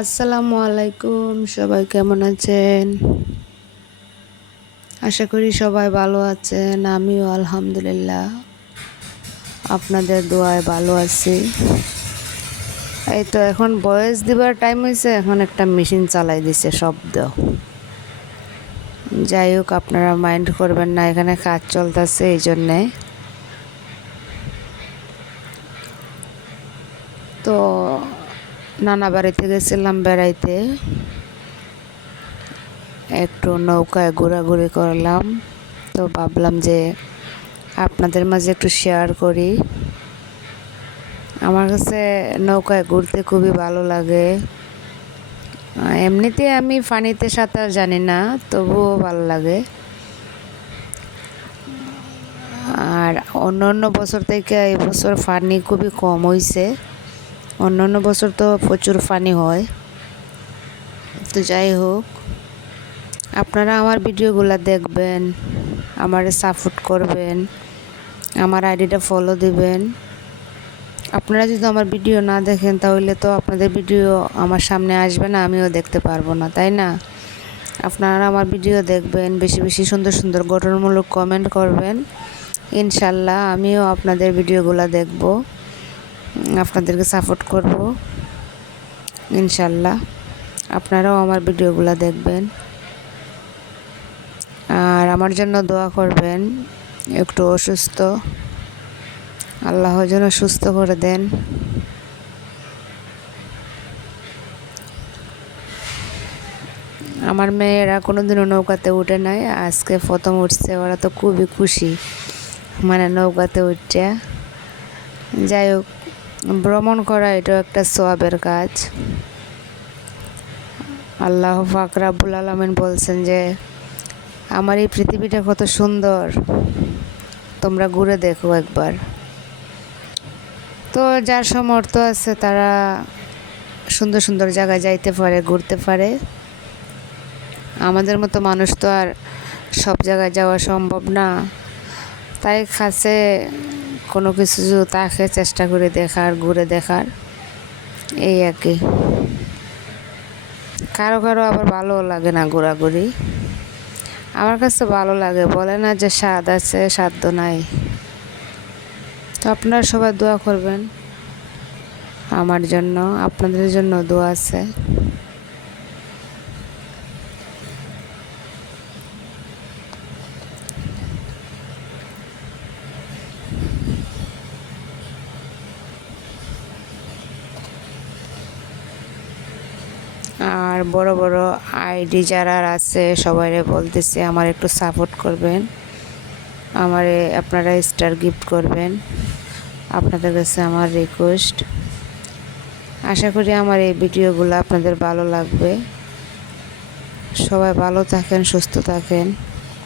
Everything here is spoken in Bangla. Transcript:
আসসালামু আলাইকুম, সবাই কেমন আছেন? আশা করি সবাই ভালো আছেন। আমিও আলহামদুলিল্লাহ আপনাদের দোয়ায় ভালো আছি। এই তো এখন ভয়েস দিবার টাইম হয়েছে, এখন একটা মেশিন চালাই দিছে শব্দ। যাই হোক, আপনারা মাইন্ড করবেন না, এখানে কাজ চলতেছে এই জন্যে। তো নানা বাড়িতে গেছিলাম বেড়াইতে, একটু নৌকায় ঘোরাঘুরি করলাম। তো ভাবলাম যে আপনাদের মাঝে একটু শেয়ার করি। আমার কাছে নৌকায় ঘুরতে খুবই ভালো লাগে। এমনিতে আমি পানিতে সাঁতার জানি না, তবুও ভালো লাগে। আর অন্য বছর থেকে এই বছর পানি খুবই কম হয়েছে। অন্য বছর তো প্রচুর পানি হয়। তো যাই হোক, আপনারা আমার ভিডিওগুলো দেখবেন, আমারে সাপোর্ট করবেন, আমার আইডিটা ফলো দিবেন। আপনারা যদি আমার ভিডিও না দেখেন তাহলে তো আপনাদের ভিডিও আমার সামনে আসবে না, আমিও দেখতে পারবো না, তাই না? আপনারা আমার ভিডিও দেখবেন, বেশি বেশি সুন্দর সুন্দর গঠনমূলক কমেন্ট করবেন। ইনশাল্লাহ আমিও আপনাদের ভিডিওগুলো দেখব, আপনাদেরকে সাপোর্ট করব। ইনশাল্লাহ আপনারাও আমার ভিডিওগুলো দেখবেন আর আমার জন্য দোয়া করবেন। একটু অসুস্থ, আল্লাহ যেন সুস্থ করে দেন। আমার মেয়েরা কোনোদিনও নৌকাতে উঠে নাই, আজকে প্রথম উঠছে। ওরা তো খুবই খুশি, মানে নৌকাতে উঠছে। যাই হোক, ভ্রমণ করা এটাও একটা সওয়াবের কাজ। আল্লাহ পাক রব্বুল আলামিন বলছেন যে আমার এই পৃথিবীটা কত সুন্দর, তোমরা ঘুরে দেখো একবার। তো যার সামর্থ্য আছে তারা সুন্দর সুন্দর জায়গায় যাইতে পারে, ঘুরতে পারে। আমাদের মতো মানুষ তো আর সব জায়গায় যাওয়া সম্ভব না, তাই কাছে কোনো কিছু তাকে চেষ্টা করে দেখার, ঘুরে দেখার, এই আর কি। কারো কারো আবার ভালো লাগে না ঘোরাঘুরি, আমার কাছে ভালো লাগে। বলে না যে স্বাদ আছে সাধ্য নাই। তো আপনারা সবাই দোয়া করবেন আমার জন্য, আপনাদের জন্য দোয়া আছে। আর বড় বড় আইডি যারা আছে সবাইরে বলতেছে আমার একটু সাপোর্ট করবেন, আমারে আপনারা স্টার গিফট করবেন। আপনাদের কাছে আমার রিকোয়েস্ট। আশা করি আমার এই ভিডিওগুলো আপনাদের ভালো লাগবে। সবাই ভালো থাকেন, সুস্থ থাকেন।